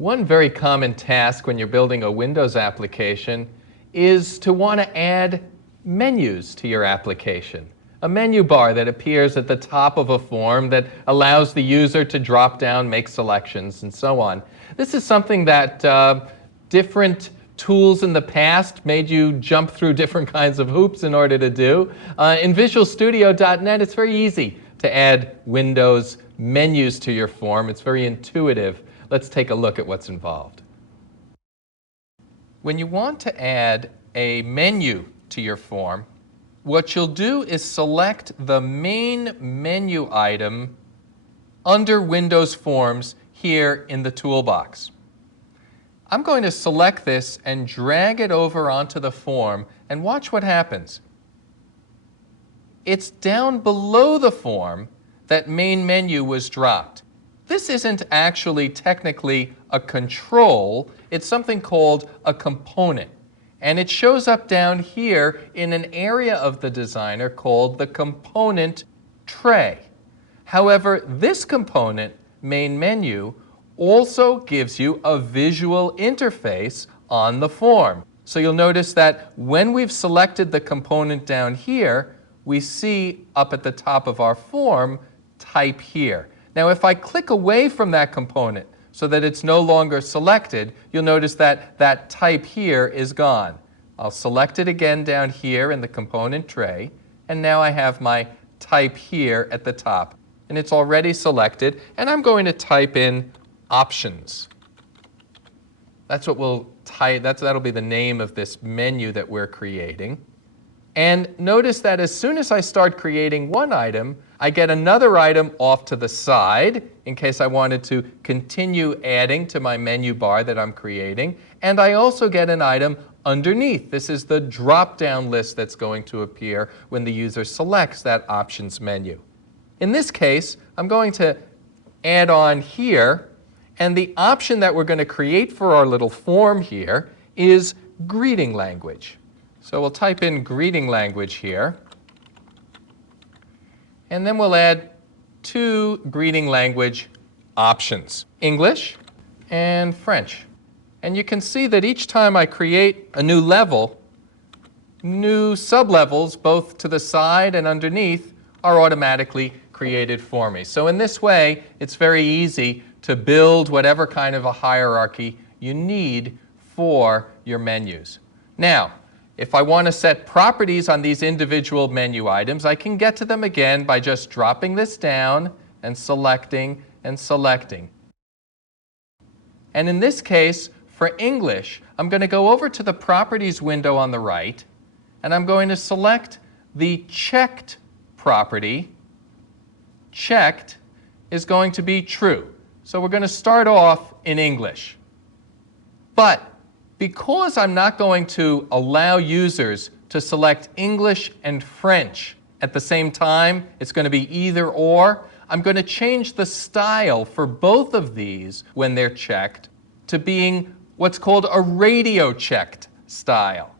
One very common task when you're building a Windows application is to want to add menus to your application. A menu bar that appears at the top of a form that allows the user to drop down, make selections, and so on. This is something that different tools in the past made you jump through different kinds of hoops in order to do. In VisualStudio.net, it's very easy to add Windows menus to your form. It's very intuitive. Let's take a look at what's involved. When you want to add a menu to your form, what you'll do is select the main menu item under Windows Forms here in the toolbox. I'm going to select this and drag it over onto the form, and watch what happens. It's down below the form that main menu was dropped. This isn't actually technically a control. It's something called a component. And it shows up down here in an area of the designer called the component tray. However, this component, main menu, also gives you a visual interface on the form. So you'll notice that when we've selected the component down here, we see up at the top of our form, type here. Now, if I click away from that component so that it's no longer selected, you'll notice that that type here is gone. I'll select it again down here in the component tray, and now I have my type here at the top. And it's already selected, and I'm going to type in options. That's what we'll type. That'll be the name of this menu that we're creating. And notice that as soon as I start creating one item, I get another item off to the side in case I wanted to continue adding to my menu bar that I'm creating. And I also get an item underneath. This is the drop-down list that's going to appear when the user selects that options menu. In this case, I'm going to add on here, and the option that we're going to create for our little form here is greeting language. So we'll type in greeting language here, and then we'll add two greeting language options, English and French. And you can see that each time I create a new level, new sublevels, both to the side and underneath, are automatically created for me. So in this way, it's very easy to build whatever kind of a hierarchy you need for your menus. Now, if I want to set properties on these individual menu items, I can get to them again by just dropping this down and selecting and selecting. And in this case, for English, I'm going to go over to the Properties window on the right, and I'm going to select the checked property. Checked is going to be true. So we're going to start off in English. But because I'm not going to allow users to select English and French at the same time, it's going to be either or, I'm going to change the style for both of these when they're checked to being what's called a radio checked style.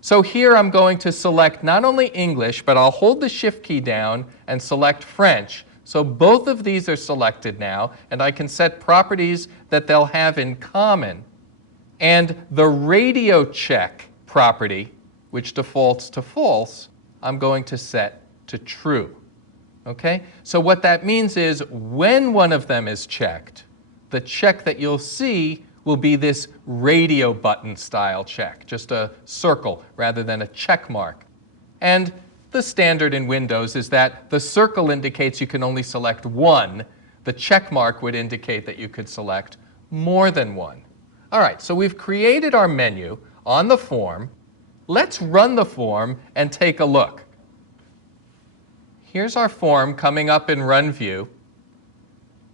So here I'm going to select not only English, but I'll hold the Shift key down and select French. So both of these are selected now, and I can set properties that they'll have in common. And the radio check property, which defaults to false, I'm going to set to true. Okay? So what that means is when one of them is checked, the check that you'll see will be this radio button style check, just a circle rather than a check mark. And the standard in Windows is that the circle indicates you can only select one. The check mark would indicate that you could select more than one. All right, so we've created our menu on the form. Let's run the form and take a look. Here's our form coming up in Run View.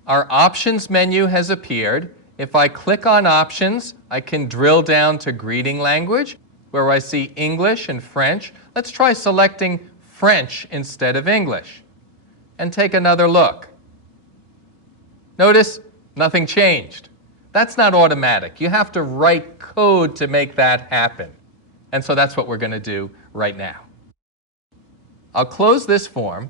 Our Options menu has appeared. If I click on Options, I can drill down to Greeting Language, where I see English and French. Let's try selecting French instead of English, and take another look. Notice nothing changed. That's not automatic. You have to write code to make that happen. And so that's what we're going to do right now. I'll close this form.